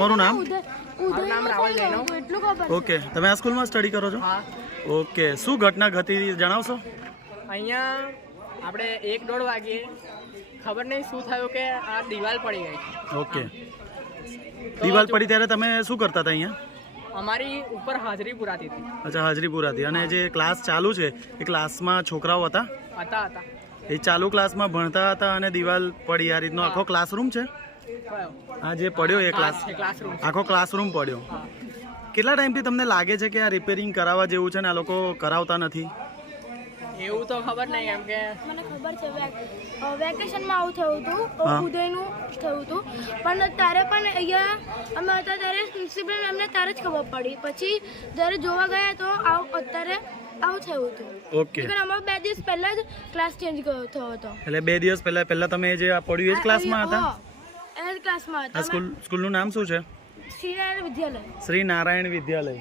તમારું નામ. ઓકે તમે આ સ્કૂલમાં સ્ટડી કરો છો? ઓકે શું ઘટના ઘટી જણાવશો? અહીંયા આપણે એક દોઢ વાગ્યે ખબર નહીં શું થયું કે આ દિવાલ પડી ગઈ. ઓકે. દિવાલ પડી ત્યારે તમે શું કરતા હતા અહીંયા? અમારી ઉપર હાજરી પુરાતી હતી. અચ્છા હાજરી પુરાતી. અને જે ક્લાસ ચાલુ છે એ ક્લાસમાં છોકરાઓ હતા? હતા હતા. એ ચાલુ ક્લાસમાં ભણતા હતા અને દિવાલ પડી આ રીતનો આખો ક્લાસરૂમ છે? આ જે પડ્યો એ ક્લાસ ક્લાસરૂમ આખો ક્લાસરૂમ પડ્યો. કેટલા ટાઈમથી તમને લાગે છે કે આ રિપેરિંગ કરાવવા જેવું છે ને આ લોકો કરાવતા નથી? એવું તો ખબર નહીં એમ કે મને ખબર છે વેકેશનમાં આવું થયું હતું ઉદયનું થયું હતું. પણ ત્યારે પણ અહીંયા અમે હતા ત્યારે પ્રિન્સિપલ એમને ત્યારે જ ખબર પડી. પછી જ્યારે જોવા ગયા તો આવું અત્યારે આવું થયું હતું. ઓકે પણ અમારો બે દિવસ પહેલા જ ક્લાસ ચેન્જ થયો હતો. એટલે બે દિવસ પહેલા પહેલા તમે જે પડ્યું એ જ ક્લાસમાં હતા? ક્લાસમાં આ સ્કૂલ સ્કૂલનું નામ શું છે? શ્રીનારાયણ વિદ્યાલય. શ્રી નારાયણ વિદ્યાલય.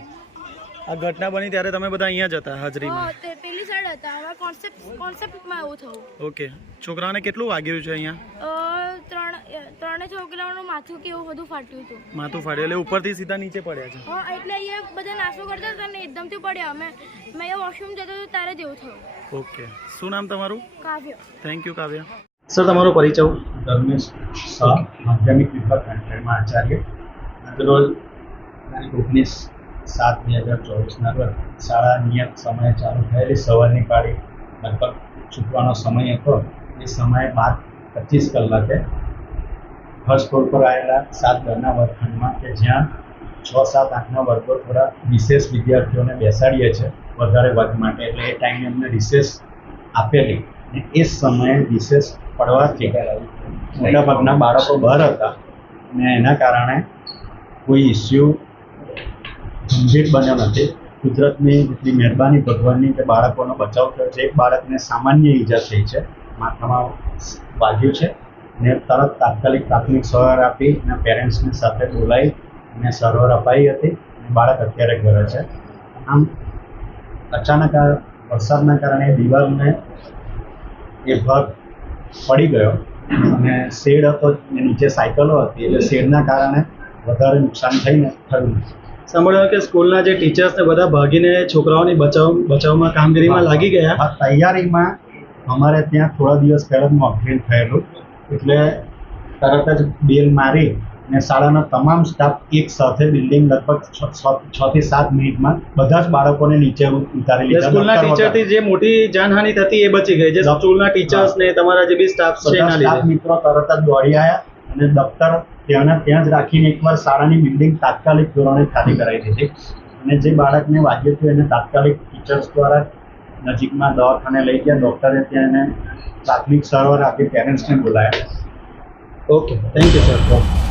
આ ઘટના બની ત્યારે તમે બધા અહીંયા જ હતા હાજરીમાં? તે પેલી સાઈડ હતા. અમારા કોન્સેપ્ટ કોન્સેપ્ટમાં એવું થયું. ઓકે. છોકરાઓને કેટલું વાગ્યું છે અહીંયા? અ, ત્રણ ત્રણે છોકરાઓનું માથું કે એવું બધું ફાટ્યું હતું. માથું ફાડ્યું એટલે ઉપરથી સીધા નીચે પડ્યા છે? હા એટલે અહીંયા બધા નાસ્તો કરતા હતા ને એકદમથી પડ્યા. અમે મેં વોશરૂમ જતો હતો ત્યારે જ એવું થયું. ઓકે. શું નામ તમારું? કાવ્ય. થેન્ક યુ કાવ્ય. સર, તમારો પરિચય ધર્મેશ શાહ, માધ્યમિક વિભાગ કંટ્રીમાં આચાર્ય. આજરોજ તારીખ ઓગણીસ સાત બે હજાર ચોવીસના રોજ શાળા નિયત સમયે ચાલુ થયેલી. સવારની પાળી લગભગ છૂટવાનો સમય હતો. એ સમયે બાદ પચીસ કલાકે ફર્સ્ટ ફ્લોર પર આવેલા સાત ઘરના વર્ગખંડમાં કે જ્યાં છ, સાત, આઠના વર્ગો થોડા વિશેષ વિદ્યાર્થીઓને બેસાડીએ છીએ વધારે વર્ગ માટે. એટલે એ ટાઈમે અમને રિસેસ આપેલી. અને એ સમયે વિશેષ પડવાથી મોટાભાગના બાળકો બહાર હતા અને એના કારણે કોઈ ઇસ્યુ ગંભીર બન્યો નથી. કુદરતની એટલી મહેરબાની ભગવાનની કે બાળકોનો બચાવ થયો છે, એક બાળકને સામાન્ય ઈજા થઈ છે, માથામાં વાગ્યું છે ને તરત તાત્કાલિક પ્રાથમિક સારવાર આપી અને પેરેન્ટ્સને સાથે બોલાવી અને સર્વર અપાઈ હતી અને બાળક અત્યારે ઘરે છે. આમ અચાનક આ વરસાદના કારણે દિવાલને એ ભાગ પડી ગયો. અને શેડ હતો એ નીચે સાયકલો હતી એટલે શેડના કારણે વધારે નુકસાન થઈને થયું સાંભળ્યું કે સ્કૂલના જે ટીચર્સ ને બધા ભાગીને છોકરાઓની બચાવ બચાવમાં કામગીરીમાં લાગી ગયા? આ તૈયારીમાં અમારે ત્યાં થોડા દિવસ પહેલાં મોકડ્રીલ થયેલું. એટલે તરત જ બેલ મારી અને શાળાના તમામ સ્ટાફ એક સાથે બિલ્ડિંગ લગભગ છ- થી સાત મિનિટમાં બધા જ બાળકોને નીચે ઉતારી લીધા સ્કૂલના ટીચરથી જે મોટી જાનહાનિ થતી એ બચી ગઈ. જે સ્કૂલના ટીચર્સ ને તમારા જે બી સ્ટાફ છે એના સ્ટાફ લીધે મિત્રો તરત જ દોડી આવ્યા અને દફતર ત્યાંના ત્યાં જ રાખીને એકવાર શાળાની બિલ્ડિંગ તાત્કાલિક ધોરણે ખાલી કરાવી દીધી. અને જે બાળકને વાગ્યું હતું એને તાત્કાલિક ટીચર્સ દ્વારા નજીકમાં દવાખાને લઈ ગયા. ડૉક્ટરે ત્યાં એને પ્રાથમિક સારવાર આપી પેરેન્ટ્સને બોલાયા ઓકે થેન્ક યુ સર